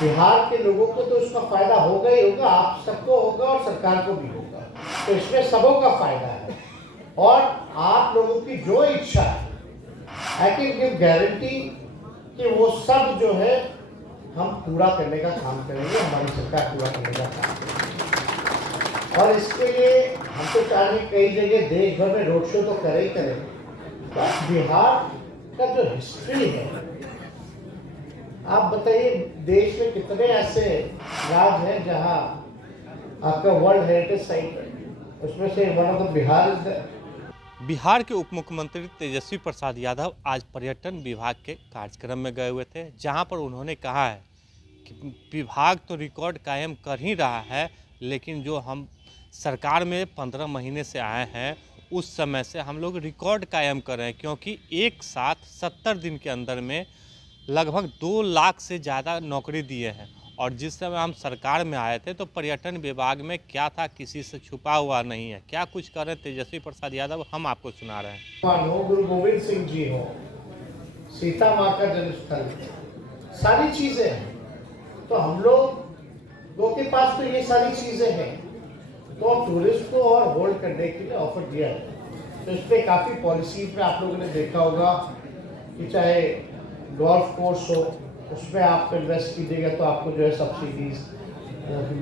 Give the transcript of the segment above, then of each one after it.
बिहार के लोगों को तो उसका फायदा होगा ही होगा, आप सबको होगा और सरकार को भी होगा, तो इसमें सबों का फायदा है। और आप लोगों की जो इच्छा है, आई कैन गिव गारंटी कि वो सब जो है हम पूरा करने का काम करेंगे, हमारी सरकार पूरा करने का काम करेगी। और इसके लिए हम तो चाहेंगे कई जगह देश भर में रोड शो तो करे ही करें, बस बिहार का जो हिस्ट्री है, आप बताइए देश में कितने ऐसे राज्य हैं जहां आपका वर्ल्ड हेरिटेज साइट है, उसमें से one of the Bihar is the. Bihar के उप मुख्यमंत्री तेजस्वी प्रसाद यादव आज पर्यटन विभाग के कार्यक्रम में गए हुए थे, जहां पर उन्होंने कहा है कि विभाग तो रिकॉर्ड कायम कर ही रहा है, लेकिन जो हम सरकार में 15 महीने से आए हैं उस समय से हम लोग रिकॉर्ड कायम कर रहे हैं, क्योंकि एक साथ 70 दिन के अंदर में लगभग 2 लाख से ज़्यादा नौकरी दिए हैं। और जिस समय हम सरकार में आए थे तो पर्यटन विभाग में क्या था, किसी से छुपा हुआ नहीं है। क्या कुछ कर रहे हैं तेजस्वी प्रसाद यादव, हम आपको सुना रहे हैं। हो गुरु गोविंद सिंह जी हो, सीता माँ का जन्मस्थल, सारी चीजें हैं, तो हम लोगों के पास तो ये सारी चीजें हैं, तो टूरिस्ट को और होल्ड करने के लिए ऑफर दिया है। तो इस पर काफ़ी पॉलिसीज में आप लोगों ने देखा होगा कि चाहे गोल्फ कोर्स हो, उसमें आप इन्वेस्ट कीजिएगा तो आपको जो है सब्सिडीज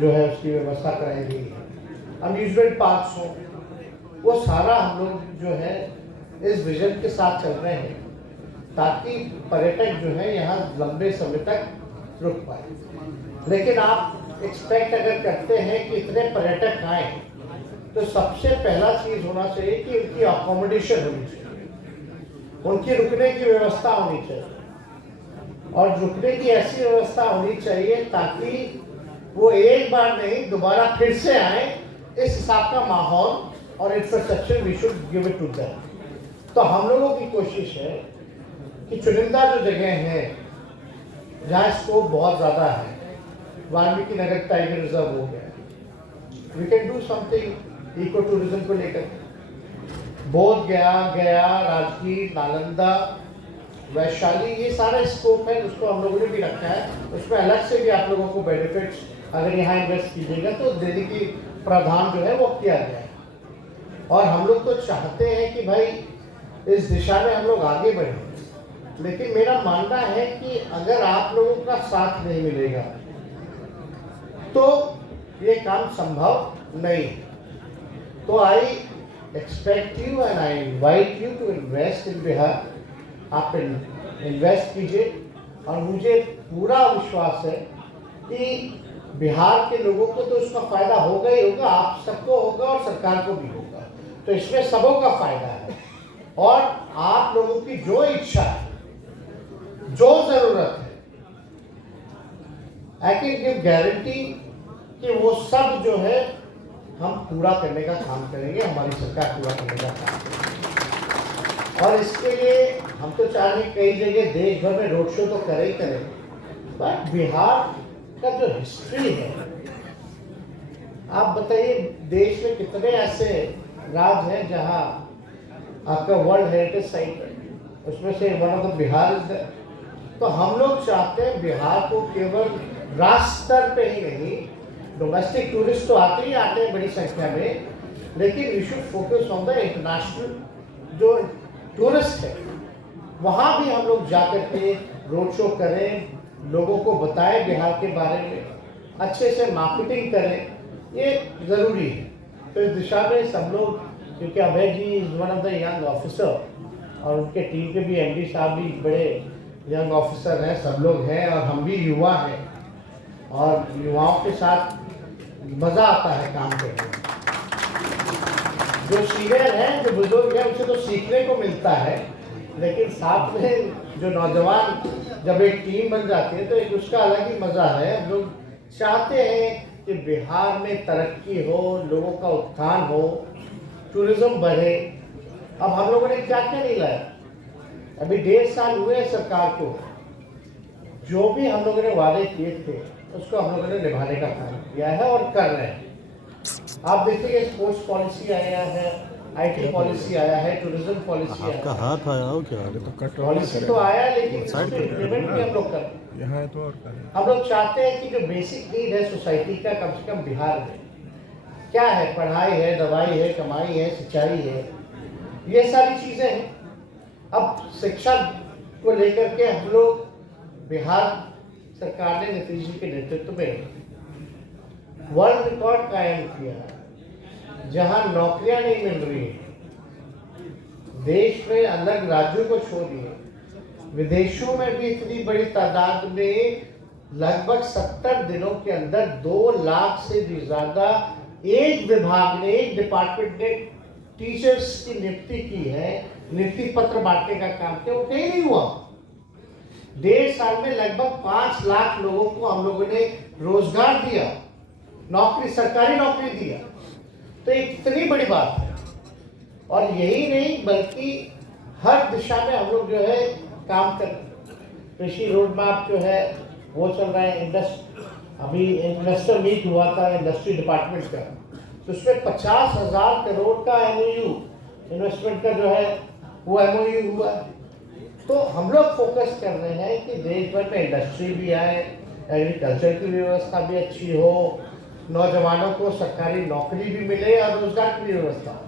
जो है उसकी व्यवस्था कराई गई है। अम्यूजमेंट पार्क्स हो, वो सारा हम लोग जो है इस विजन के साथ चल रहे हैं ताकि पर्यटक जो है यहाँ लंबे समय तक रुक पाए। लेकिन आप एक्सपेक्ट अगर करते हैं कि इतने पर्यटक आए, तो सबसे पहला चीज़ होना चाहिए कि उनकी अकोमोडेशन होनी चाहिए, उनकी रुकने की व्यवस्था होनी चाहिए, और रुकने की ऐसी व्यवस्था होनी चाहिए ताकि वो एक बार नहीं दोबारा फिर से आए। इस हिसाब का माहौल और infrastructure we should give it to them. तो हम लोगों की कोशिश है कि चुनिंदा जो जगह हैं जहाँ स्कोप बहुत ज़्यादा है, वाल्मीकि नगर टाइगर रिजर्व हो गया, we can do something eco tourism को लेकर। बोध गया, राजगीर, नालंदा, वैशाली, ये सारा स्कोप है, उसको हम लोगों ने भी रखा है। उसमें अलग से भी आप लोगों को बेनिफिट्स अगर यहाँ इन्वेस्ट कीजिएगा तो देने की प्रावधान जो है वो किया गया है। और हम लोग तो चाहते हैं कि भाई इस दिशा में हम लोग आगे बढ़ें, लेकिन मेरा मानना है कि अगर आप लोगों का साथ नहीं मिलेगा तो ये काम संभव नहीं। तो I expect you and I invite you to invest in Bihar. आप इन्वेस्ट कीजिए, और मुझे पूरा विश्वास है कि बिहार के लोगों को तो उसका फायदा होगा ही होगा, आप सबको होगा और सरकार को भी होगा, तो इसमें सबों का फायदा है। और आप लोगों की जो इच्छा है, जो जरूरत है, आई कैन गिव गारंटी कि वो सब जो है हम पूरा करने का काम करेंगे, हमारी सरकार पूरा करने का काम करेगी। और इसके लिए हम तो चाहेंगे कई जगह देश भर में रोड शो तो करे ही करें, बट बिहार का जो हिस्ट्री है, आप बताइए देश में कितने ऐसे राज्य हैं जहां आपका वर्ल्ड हेरिटेज साइट है, उसमें से one of the Bihar is the. तो हम लोग चाहते हैं बिहार को केवल राष्ट्र स्तर पे ही नहीं, डोमेस्टिक टूरिस्ट तो आते ही आते हैं बड़ी संख्या में, लेकिन we should focus on the international जो टूरिस्ट है, वहाँ भी हम लोग जाकर के रोड शो करें, लोगों को बताएं बिहार के बारे में, अच्छे से मार्केटिंग करें, ये ज़रूरी है। तो इस दिशा में सब लोग, क्योंकि Abhay ji is one of the young officer और उनके टीम के भी एमडी साहब भी बड़े यंग ऑफिसर हैं, सब लोग हैं, और हम भी युवा हैं, और युवाओं के साथ मज़ा आता है काम करने में। जो सीनियर हैं, जो बुजुर्ग हैं, उनसे तो सीखने को मिलता है, लेकिन साथ में जो नौजवान जब एक टीम बन जाती है तो एक उसका अलग ही मज़ा है। हम लोग चाहते हैं कि बिहार में तरक्की हो, लोगों का उत्थान हो, टूरिज्म बढ़े। अब हम लोगों ने क्या क्या नहीं लाया, अभी 1.5 साल हुए सरकार को, जो भी हम लोगों ने वादे किए थे उसको हम लोगों ने निभाने का काम किया है और कर रहे हैं। आप देखिए स्पोर्ट्स पॉलिसी आया है, IT पॉलिसी आया है, टूरिज्म पॉलिसी आया आपका है। हाथ आया हो क्या? पॉलिसी तो आया है, लेकिन उसको इम्प्लीमेंट भी हम लोग कर रहे हैं। यहाँ है तो और हम लोग चाहते हैं कि जो बेसिक नीड है सोसाइटी का, कम से कम बिहार में क्या है, पढ़ाई है, दवाई है, कमाई है, सिंचाई है, ये सारी चीज़ें हैं। अब शिक्षा को लेकर के हम लोग, बिहार सरकार ने नीतीश जी के नेतृत्व में वर्ल्ड रिकॉर्ड कायम किया है, जहां नौकरियां नहीं मिल रही है। देश में अलग राज्यों को छोड़िए, विदेशों में भी इतनी बड़ी तादाद में लगभग 70 दिनों के अंदर 2 लाख से भी ज्यादा एक विभाग ने, एक डिपार्टमेंट ने टीचर्स की नियुक्ति की है, नियुक्ति पत्र बांटने का काम किया, वो कहीं नहीं हुआ। 1.5 साल में लगभग 5 लाख लोगों को हम लोगों ने रोजगार दिया, नौकरी, सरकारी नौकरी दिया। तो इतनी बड़ी बात है। और यही नहीं बल्कि हर दिशा में हम लोग जो है काम कर, कृषि रोड मैप जो है वो चल रहा है। अभी इन्वेस्टर मीट हुआ था इंडस्ट्री डिपार्टमेंट का, तो उसमें 50,000 करोड़ का MOU इन्वेस्टमेंट का जो है वो MOU हुआ है। तो हम लोग फोकस कर रहे हैं कि देश भर में इंडस्ट्री भी आए, एग्रीकल्चर की व्यवस्था भी अच्छी हो, नौजवानों को सरकारी नौकरी भी मिले और रोजगार की भी व्यवस्था।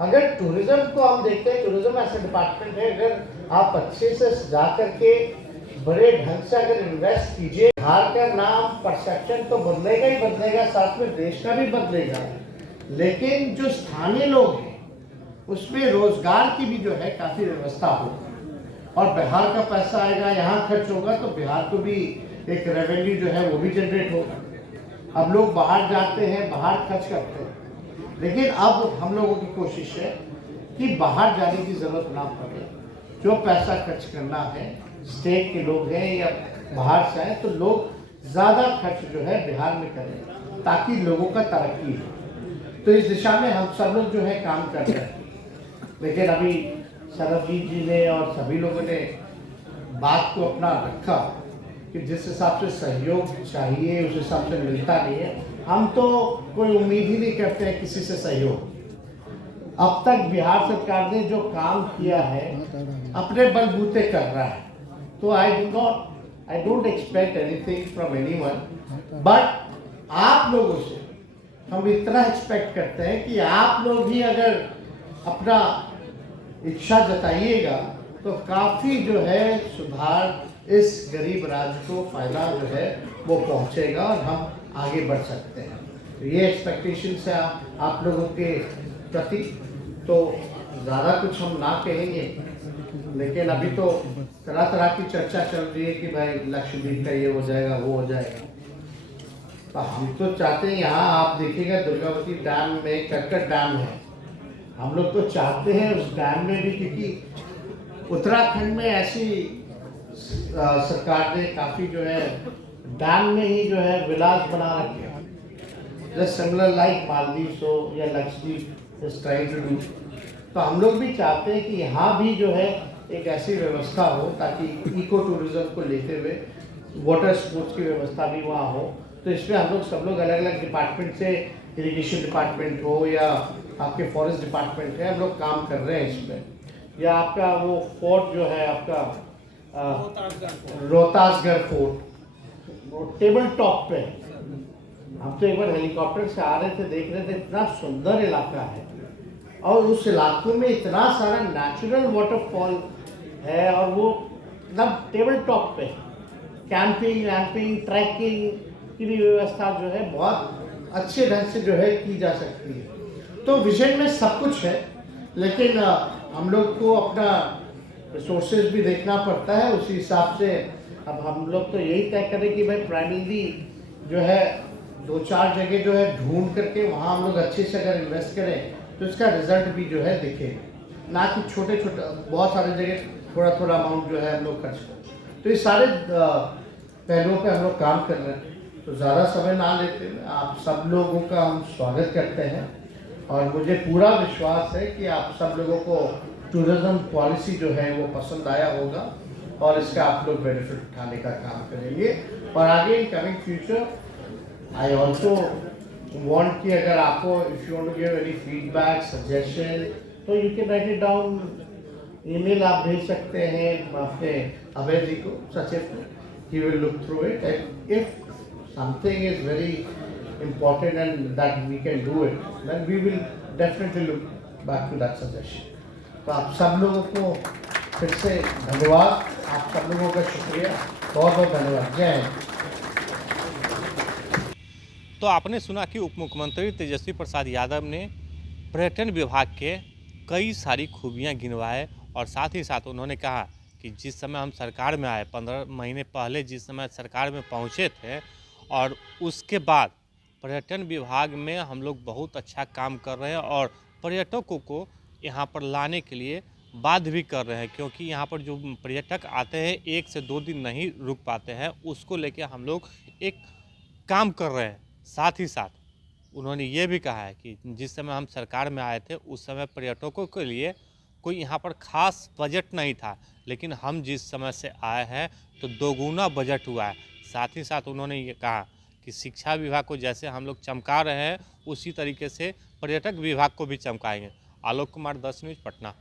अगर टूरिज्म को हम देखते हैं, टूरिज्म ऐसा डिपार्टमेंट है, अगर आप अच्छे से जा करके बड़े ढंग से अगर इन्वेस्ट कीजिए, बिहार का नाम, परसेप्शन तो बदलेगा ही बदलेगा, साथ में देश का भी बदलेगा। लेकिन जो स्थानीय लोग हैं उसमें रोजगार की भी जो है काफी व्यवस्था होगी, और बिहार का पैसा आएगा, यहाँ खर्च होगा, तो बिहार को भी एक रेवेन्यू जो है वो भी जनरेट होगा। अब लोग बाहर जाते हैं, बाहर खर्च करते हैं, लेकिन अब हम लोगों की कोशिश है कि बाहर जाने की जरूरत ना पड़े। जो पैसा खर्च करना है, स्टेट के लोग हैं या बाहर से आए, तो लोग ज़्यादा खर्च जो है बिहार में करें, ताकि लोगों का तरक्की हो। तो इस दिशा में हम सब लोग जो है काम कर रहे हैं। लेकिन अभी सरबजीत जी ने और सभी लोगों ने बात को अपना रखा कि जिस हिसाब से सहयोग चाहिए उस हिसाब से मिलता नहीं है। हम तो कोई उम्मीद ही नहीं करते हैं किसी से सहयोग। अब तक बिहार सरकार ने जो काम किया है अपने बलबूते कर रहा है, तो I don't expect anything from anyone, but आप लोगों से हम इतना एक्सपेक्ट करते हैं कि आप लोग भी अगर अपना इच्छा जताइएगा तो काफ़ी जो है सुधार इस गरीब राज्य को फायदा जो है वो पहुंचेगा और हम आगे बढ़ सकते हैं। तो ये एक्सपेक्टेशंस है आप लोगों के प्रति। तो ज़्यादा कुछ हम ना कहेंगे, लेकिन अभी तो तरह तरह की चर्चा चल रही है कि भाई लक्षद्वीप का ये हो जाएगा, वो हो जाएगा। तो हम तो चाहते हैं, यहाँ आप देखिएगा दुर्गावती डैम में कटकट डैम है, हम लोग तो चाहते हैं उस डैम में भी, क्योंकि उत्तराखंड में ऐसी सरकार ने काफ़ी जो है डैम में ही जो है विलास बना रखे हैं, जस्ट सिमिलर लाइक मालदीव्स हो या Lakshadweep is trying to do. तो हम लोग भी चाहते हैं कि यहाँ भी जो है एक ऐसी व्यवस्था हो ताकि इको टूरिज्म को लेते हुए वाटर स्पोर्ट्स की व्यवस्था भी वहाँ हो। तो इसमें हम लोग सब लोग अलग अलग डिपार्टमेंट से, इरिगेशन डिपार्टमेंट हो या आपके फॉरेस्ट डिपार्टमेंट है, हम लोग काम कर रहे हैं इसमें। या आपका वो फोर्ट जो है आपका रोहतासगढ़ फोर्ट, वो टेबल टॉप पे है। हम तो एक बार हेलीकॉप्टर से आ रहे थे, देख रहे थे, इतना सुंदर इलाका है और उस इलाके में इतना सारा नेचुरल वाटरफॉल है और वो एकदम टेबल टॉप पे है। कैंपिंग वैम्पिंग ट्रैकिंग की भी व्यवस्था जो है बहुत अच्छे ढंग से जो है की जा सकती है। तो विजन में सब कुछ है, लेकिन हम लोग को अपना रिसोर्सेज भी देखना पड़ता है। उसी हिसाब से अब हम लोग तो यही तय करें कि भाई प्राइमरी जो है 2-4 जगह जो है ढूंढ करके वहाँ हम लोग अच्छे से अगर इन्वेस्ट करें तो इसका रिजल्ट भी जो है दिखे, ना कि छोटे छोटे बहुत सारे जगह थोड़ा थोड़ा अमाउंट जो है हम लोग खर्च करें। तो इस सारे पहलुओं पे हम लोग काम कर रहे हैं। तो ज़्यादा समय ना लेते हुए आप सब लोगों का हम स्वागत करते हैं और मुझे पूरा विश्वास है कि आप सब लोगों को टूरिज्म पॉलिसी जो है वो पसंद आया होगा और इसका आप लोग बेनिफिट उठाने का काम करेंगे। और आगे in coming future I also want कि अगर आपको if you want to give any feedback suggestion तो you can write it down, email आप भेज सकते हैं अपने अभय जी को, सचिव को, he will look through it and if something is very important and that we can do it, then we will definitely look back to that suggestion. तो आप सब लोगों को फिर से धन्यवाद, आप सब लोगों का शुक्रिया, बहुत बहुत धन्यवाद, जय हिंद। तो आपने सुना कि उप मुख्यमंत्री तेजस्वी प्रसाद यादव ने पर्यटन विभाग के कई सारी खूबियां गिनवाए और साथ ही साथ उन्होंने कहा कि जिस समय हम सरकार में आए 15 महीने पहले जिस समय सरकार में पहुंचे थे और उसके बाद पर्यटन विभाग में हम लोग बहुत अच्छा काम कर रहे हैं और पर्यटकों को यहाँ पर लाने के लिए बाध्य भी कर रहे हैं, क्योंकि यहाँ पर जो पर्यटक आते हैं 1 से 2 दिन नहीं रुक पाते हैं, उसको लेके हम लोग एक काम कर रहे हैं। साथ ही साथ उन्होंने ये भी कहा है कि जिस समय हम सरकार में आए थे उस समय पर्यटकों के लिए कोई यहाँ पर खास बजट नहीं था, लेकिन हम जिस समय से आए हैं तो दोगुना बजट हुआ है। साथ ही साथ उन्होंने ये कहा कि शिक्षा विभाग को जैसे हम लोग चमका रहे हैं उसी तरीके से पर्यटक विभाग को भी चमकाएंगे। आलोक कुमार, 10 न्यूज़, पटना।